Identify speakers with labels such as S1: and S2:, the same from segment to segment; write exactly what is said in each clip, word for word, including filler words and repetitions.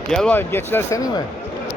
S1: Gel bakayım, geçiler senin mi?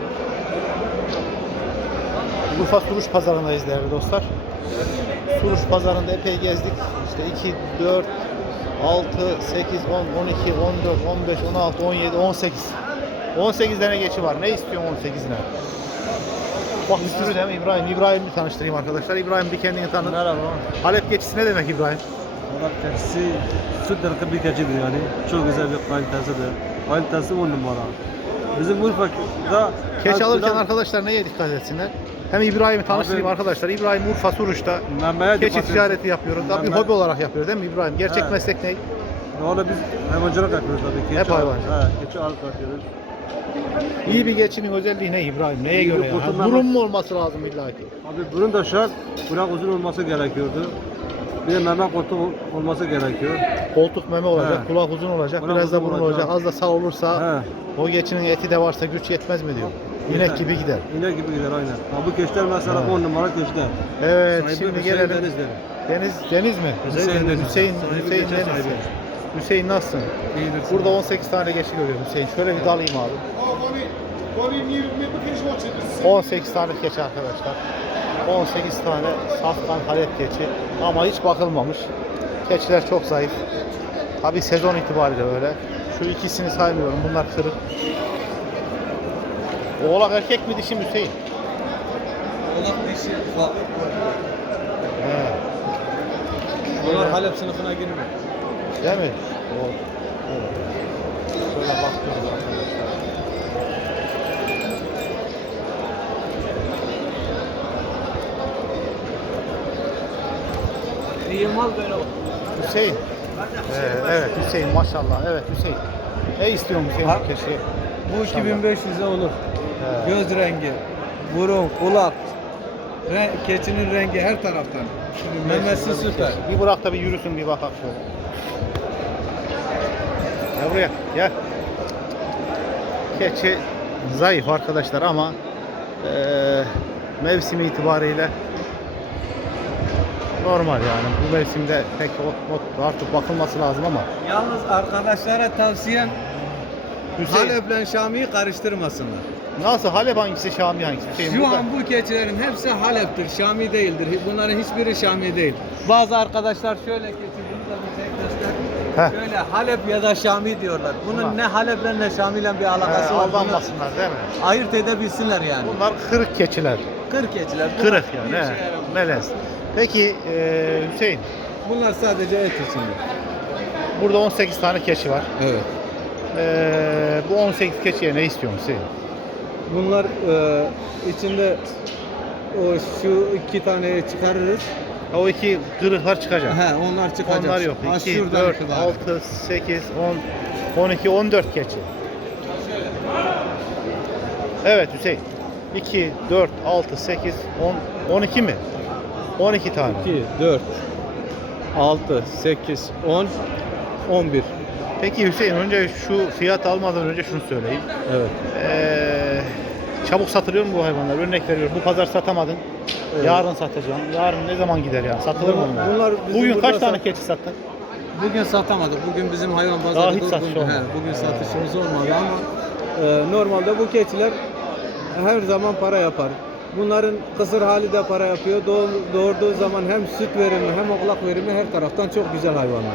S1: Urfa Suruç Pazarı'ndayız değerli dostlar. Suruç Pazarı'nda epey gezdik. İşte iki, dört, altı, sekiz, on, on iki, on dört, on beş, on altı, on yedi, on sekiz. on sekiz tane geçi var. Ne istiyorsun on sekizine? Bak bir sürü değil mi İbrahim? İbrahim'i tanıştırayım arkadaşlar. İbrahim bir kendini tanıt.
S2: Merhaba.
S1: Halep geçisi ne demek İbrahim?
S2: Arap keçisi süt ırkı bir keçidir yani. Çok güzel bir kalitesidir. Kalitesi on numara. Bizim Urfa'da
S1: Keçi alırken arkadaşlar neye dikkat etsinler? Hem İbrahim'i tanıştırayım
S2: Abi,
S1: arkadaşlar. İbrahim Urfa Suruç'ta
S2: memeye
S1: keçi
S2: dikkat
S1: ticareti
S2: etsin.
S1: yapıyoruz. Tabii
S2: Meme-
S1: hobi olarak yapıyoruz değil mi İbrahim? Gerçek
S2: Evet.
S1: meslek ne?
S2: Valla biz hayvancılık yapıyoruz tabii. Keçi
S1: Hep
S2: al-
S1: hayvancılık.
S2: He, keçi alıp satıyoruz.
S1: İyi bir geçinin özelliği ne İbrahim? Neye
S2: İyi bir
S1: göre ya?
S2: kurtulma-
S1: Burun mu olması lazım illa ki?
S2: Abi burun da şart, kulak uzun olması gerekiyordu. Bir de meme koltuğu olması gerekiyor.
S1: Koltuk meme olacak,
S2: He.
S1: kulak uzun olacak,
S2: Kulak
S1: biraz da
S2: uzun
S1: burun
S2: olacak.
S1: olacak. Az da sağ olursa
S2: He.
S1: o geçinin eti de varsa güç yetmez mi diyor.
S2: Yeter.
S1: İnek gibi gider.
S2: İnek gibi gider aynen. Ha, bu keçiler mesela
S1: He.
S2: on numara keçiler.
S1: Evet,
S2: Sahibi
S1: şimdi
S2: Hüseyin
S1: gelelim.
S2: Denizli.
S1: Deniz Deniz mi?
S2: Hüseyin Deniz.
S1: Hüseyin,
S2: Sahibi
S1: Hüseyin
S2: geçen
S1: Deniz.
S2: sahibi.
S1: Hüseyin nasılsın?
S2: İyidir.
S1: Burada on sekiz tane geçi görüyorum Hüseyin. Şöyle bir dalayım abi. on sekiz tane keçi arkadaşlar. on sekiz tane safkan Halep keçi. Ama hiç bakılmamış. Keçiler çok zayıf. Tabi sezon itibariyle öyle. Şu ikisini saymıyorum. Bunlar kırık. Oğlak erkek mi dişi mi Hüseyin?
S2: Oğlak dişi bak.
S1: He.
S2: Onlar Halep sınıfına girmiyor.
S1: Değil mi? O. Evet. Şöyle bakıyoruz arkadaşlar.
S2: İyi mal böyle.
S1: Hüseyin. Ee, evet Hüseyin maşallah. Evet Hüseyin. Ne istiyorsun Hüseyin
S2: Ha?
S1: bu keçiyi?
S2: Bu iki bin beş yüze olur.
S1: He.
S2: Göz rengi, burun, kulak, re keçinin rengi her taraftan. Memesi süper.
S1: Bir bırak da bir yürüsün bir bakalım şöyle. Gel buraya gel. Keçi zayıf arkadaşlar ama eee mevsimi itibariyle normal yani bu mevsimde pek ot, ot artık bakılması lazım ama
S3: Yalnız arkadaşlara tavsiyem
S1: Hüseyin
S3: Halep'le Şami'yi karıştırmasınlar.
S1: nasıl Halep hangisi Şami hangisi? Hüseyin,
S3: Şu
S1: burada-
S3: an bu keçilerin hepsi Halep'tir, Şami değildir. Bunların hiçbiri Şami değil. Bazı arkadaşlar şöyle keçi, bunu da bir tek göster.
S1: Heh.
S3: Şöyle Halep ya da Şami diyorlar. Bunun
S1: Ulan.
S3: ne Halep'le ne Şami'yle bir
S1: He,
S3: alakası var. Bunu
S1: aldanmasınlar değil mi?
S3: ayırt edebilsinler yani.
S1: Bunlar kırık keçiler.
S3: Kır keçiler. bunlar
S1: Kırık
S3: bir
S1: yani.
S3: işe
S1: he,
S3: yaramaz.
S1: Melez. Peki eee, Hüseyin
S3: Bunlar sadece et için.
S1: burada on sekiz tane keçi var.
S3: Evet.
S1: Eee, bu on sekiz keçiye ne istiyorsun Hüseyin?
S3: Bunlar e, içinde o şu iki taneyi çıkarırız.
S1: O iki kırıklar çıkacak.
S3: He, onlar çıkacak.
S1: Onlar yok.
S3: Ha,
S1: iki,
S3: şuradan
S1: dört,
S3: itibaren.
S1: altı, sekiz, on, on iki, on dört keçi. Evet Hüseyin. iki, dört, altı, sekiz, on, on iki mi? on iki tane.
S3: iki, dört, altı, sekiz, on, on bir.
S1: Peki Hüseyin önce şu fiyat almadan önce şunu söyleyeyim.
S3: Evet.
S1: Ee, çabuk satılıyor mu bu hayvanlar? Örnek veriyorum. Bu pazar satamadın.
S3: Evet.
S1: Yarın satacağım. Yarın ne zaman gider yani? Satılır mı bunlar?
S3: Bunlar bizim
S1: Bugün kaç
S3: burada
S1: tane
S3: sat-
S1: keçi sattın?
S3: Bugün satamadık. Bugün bizim hayvan
S1: Daha
S3: pazarı
S1: hiç
S3: durgun.
S1: satış olmadı.
S3: He, bugün satışımız olmadı ama e, normalde bu keçiler her zaman para yapar. Bunların kısır hali de para yapıyor. Doğ, doğurduğu zaman hem süt verimi hem oğlak verimi her taraftan çok güzel hayvanlar.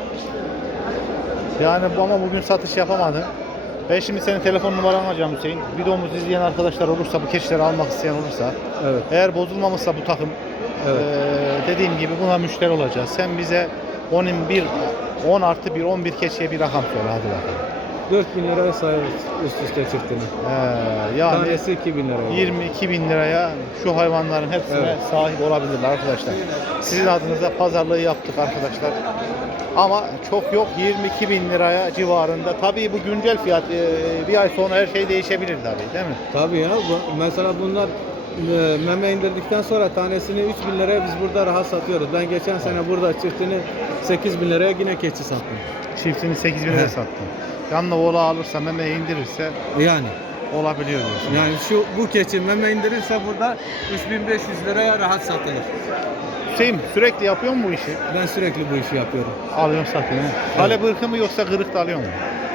S1: Yani bu ama bugün satış yapamadın. Ben şimdi senin telefon numaranı alacağım Hüseyin. Videomuzu izleyen arkadaşlar olursa, bu keçileri almak isteyen olursa,
S3: Evet.
S1: eğer bozulmamışsa bu takım,
S3: Evet.
S1: eee, dediğim gibi buna müşteri olacağız. Sen bize onun bir, on artı bir, on bir keçiye bir rakam söyle hadi bakalım.
S3: dört bin liraya sayarız üst üste çiftini.
S1: Ee, yani
S3: Tanesi iki bin lira.
S1: yirmi iki bin liraya şu hayvanların hepsine
S3: Evet.
S1: sahip olabilirler arkadaşlar. Sizin adınıza pazarlığı yaptık arkadaşlar. Ama çok yok, yirmi iki bin liraya civarında. Tabii bu güncel fiyat, e, bir ay sonra her şey değişebilir tabii değil mi?
S3: Tabii ya. Bu, mesela bunlar e, meme indirdikten sonra tanesini üç bin liraya biz burada rahat satıyoruz. Ben geçen sene burada çiftini sekiz bin liraya yine keçi sattım.
S1: Çiftini sekiz bin liraya
S3: Evet.
S1: sattım. Yanına oğla alırsa, meme indirirse
S3: Yani.
S1: olabiliyor diyorsun.
S3: Yani şu bu keçi meme indirirse burada üç bin beş yüz liraya rahat satılır.
S1: Hüseyin sürekli yapıyor mu bu işi?
S3: Ben sürekli bu işi yapıyorum.
S1: Alıyorum satıyorsun. Kale bırkı mı yoksa kırık da alıyor mu?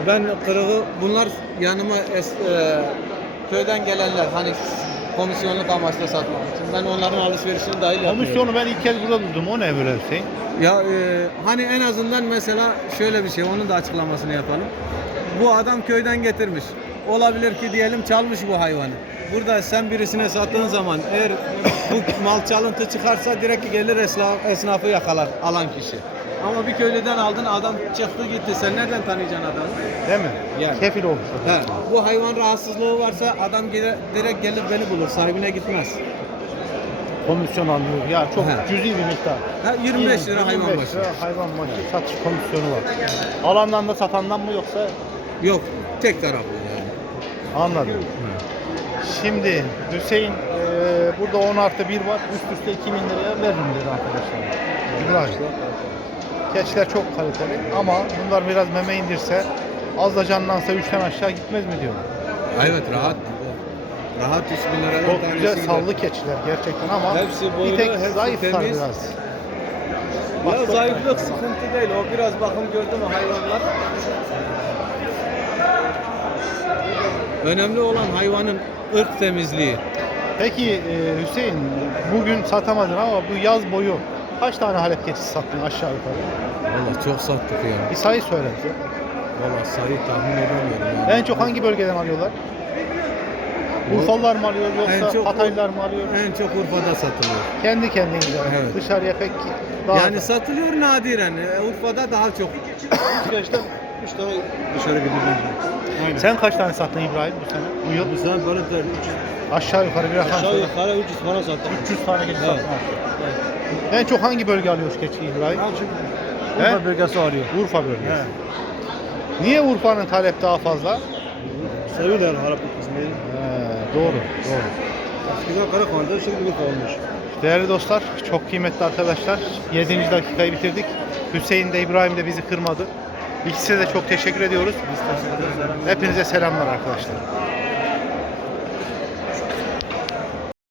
S3: ben kırığı bunlar yanıma es- e, köyden gelenler hani komisyonluk amaçla satmak için. Ben onların alışverişini dahil yapıyorum.
S1: Komisyonu ben ilk kez burada duydum. O ne böyle Hüseyin?
S3: Ya e, hani en azından mesela şöyle bir şey, onun da açıklamasını yapalım. Bu adam köyden getirmiş. Olabilir ki diyelim çalmış bu hayvanı. Burada sen birisine sattığın zaman eğer bu mal çalıntı çıkarsa direkt gelir esnaf, esnafı yakalar alan kişi. Ama bir köylüden aldın, adam çıktı gitti. Sen nereden tanıyacaksın adamı?
S1: Değil mi?
S3: Yani.
S1: Kefil olmuş.
S3: He, bu hayvan rahatsızlığı varsa adam gire- direkt gelir beni bulur, sahibine gitmez.
S1: Komisyon alıyor. Ya çok
S3: He.
S1: cüzi bir miktar.
S3: Ha, yirmi beş lira hayvan
S1: yirmi beş
S3: başı.
S1: lira hayvan başı satış komisyonu var. Alandan da satandan mı yoksa?
S3: Yok, tek taraflı yani.
S1: Anladım. Şimdi Hüseyin e, burada on artı bir var. Üst üste iki bin liraya veririm dedi arkadaşlar. İbrahim. Keçiler çok kaliteli ama bunlar biraz meme indirse az da canlansa üçten aşağı gitmez mi diyor.
S3: Evet, rahat. Rahat üç bin liradan
S1: Çok
S3: tanesi
S1: güzel
S3: gider.
S1: sallı keçiler gerçekten ama
S3: Hepsi boylu,
S1: bir tek
S3: hepsi
S1: zayıflar
S3: temiz.
S1: biraz.
S3: Ya zayıflık sıkıntı değil. O biraz bakım gördü mü hayvanlar. Önemli olan hayvanın ırk temizliği.
S1: Peki e, Hüseyin bugün satamadın ama bu yaz boyu kaç tane halep keçisi sattın aşağı yukarı?
S3: Valla çok sattık ya.
S1: Bir sayı söyle.
S3: Valla sayı tahmin edemiyorum. Yani.
S1: En çok hangi bölgeden alıyorlar? Urfalılar mı alıyor
S3: En
S1: yoksa
S3: çok-
S1: Hataylılar mı alıyor?
S3: En çok Urfa'da satılıyor.
S1: Kendi kendinize.
S3: Evet.
S1: Dışarıya pek daha
S3: Yani satılıyor nadiren. E, Urfa'da daha çok.
S2: Gerçekten üç tane dışarı gidiyor. Aynen.
S1: Sen kaç tane sattın İbrahim bu sene? Bu yıl?
S2: Bu sene böyle de
S1: Aşağı yukarı bir rakam
S2: aşağı
S1: söyle.
S2: yukarı üç yüz falan sattım.
S1: üç yüz tane keçi
S2: Evet.
S1: sattın. En çok hangi bölge alıyor keçi İbrahim?
S2: Al çünkü
S1: He?
S2: Urfa bölgesi arıyor.
S1: Urfa bölgesi. Niye Urfa'nın talep daha fazla?
S2: Seviyorlar Arap kısmını.
S1: He, doğru, doğru.
S2: Eskiden Karakoğlu'da şimdi Urfa olmuş.
S1: Değerli dostlar, çok kıymetli arkadaşlar. yedinci dakikayı bitirdik. Hüseyin de İbrahim de bizi kırmadı. İkisine de çok teşekkür ediyoruz. Hepinize selamlar arkadaşlar.